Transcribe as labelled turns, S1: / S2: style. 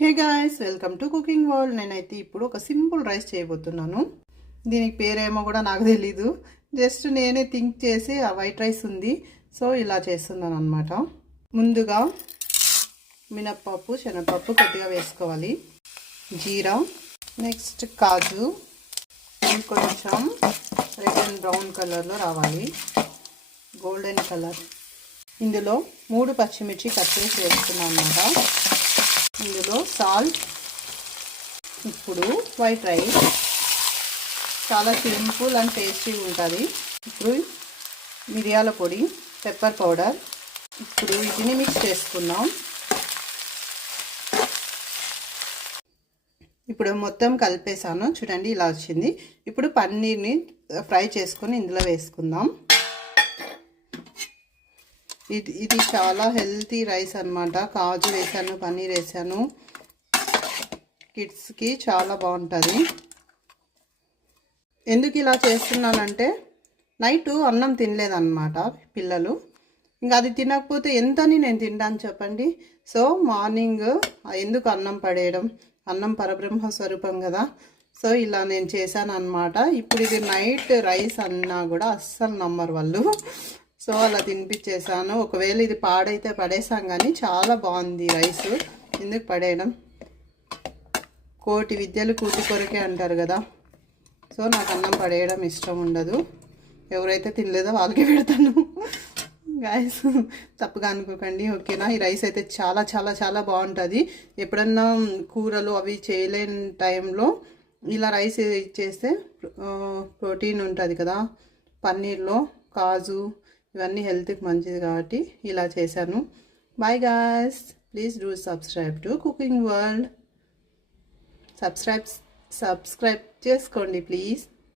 S1: Hey guys welcome to cooking world నేనైతే ఇప్పుడు ఒక సింపుల్ రైస్ చేయబోతున్నాను. దీనికి పేరేమో కూడా నాకు తెలీదు. జస్ట్ నేనే థింక్ చేసి ఆ వైట్ రైస్ ఉంది. సో ఇలా చేస్తున్నాను అనమాట ముందుగా మినప్పప్పు శనగపప్పు కొద్దిగా వేసుకోవాలి. జీరా నెక్స్ట్ కాజు కొంచెం రెడ్ అండ్ బ్రౌన్ కలర్లో రావాలి. Golden colour. ఇందులో మూడు పచ్చిమిర్చి కట్ చేసి వేసుకున్నాను అనమాట ఇందులో సాల్ట్ ఇప్పుడు వైట్ రైస్ చాలా సింపుల్ అండ్ టేస్టీ ఉంటుంది. ఇప్పుడు మిరియాల పొడి పెప్పర్ పౌడర్ ఇప్పుడు వీటిని మిక్స్ చేసుకుందాం. ఇప్పుడు మొత్తం కలిపేసాను చూడండి ఇలా వచ్చింది. ఇప్పుడు పన్నీర్ని ఫ్రై చేసుకొని ఇందులో వేసుకుందాం. ఇది ఇది చాలా హెల్తీ రైస్ అనమాట కాజు వేసాను పన్నీర్ వేసాను. కిడ్స్కి చాలా బాగుంటుంది. ఎందుకు ఇలా చేస్తున్నానంటే నైట్ అన్నం తినలేదన్నమాట పిల్లలు. ఇంకా అది తినకపోతే ఎంతని నేను తింటాను చెప్పండి? సో మార్నింగ్ ఎందుకు అన్నం పడేయడం? అన్నం పరబ్రహ్మ స్వరూపం కదా. సో ఇలా నేను చేశాను అనమాట ఇప్పుడు ఇది నైట్ రైస్ అన్నా కూడా అస్సలు నమ్మరు వాళ్ళు. సో అలా తినిపించేసాను ఒకవేళ ఇది పాడైతే పడేసాం కానీ చాలా బాగుంది రైస్. ఎందుకు పడేయడం? కోటి విద్యలు కూటి కొరకే అంటారు కదా. సో నాకు అన్నం పడేయడం ఇష్టం ఉండదు. ఎవరైతే తినలేదో వాళ్ళకి పెడతాను. గాయస్ తప్పుగా అనుకోకండి ఓకేనా? ఈ రైస్ అయితే చాలా చాలా చాలా బాగుంటుంది. ఎప్పుడన్నా కూరలు అవి చేయలేని టైంలో ఇలా రైస్ ఇచ్చేస్తే ప్రోటీన్ ఉంటుంది కదా. పన్నీర్లో కాజు ఇవన్నీ హెల్త్కి మంచిది కాబట్టి ఇలా చేశాను. Bye guys please do subscribe to cooking world subscribe subscribe చేసుకోండి ప్లీజ్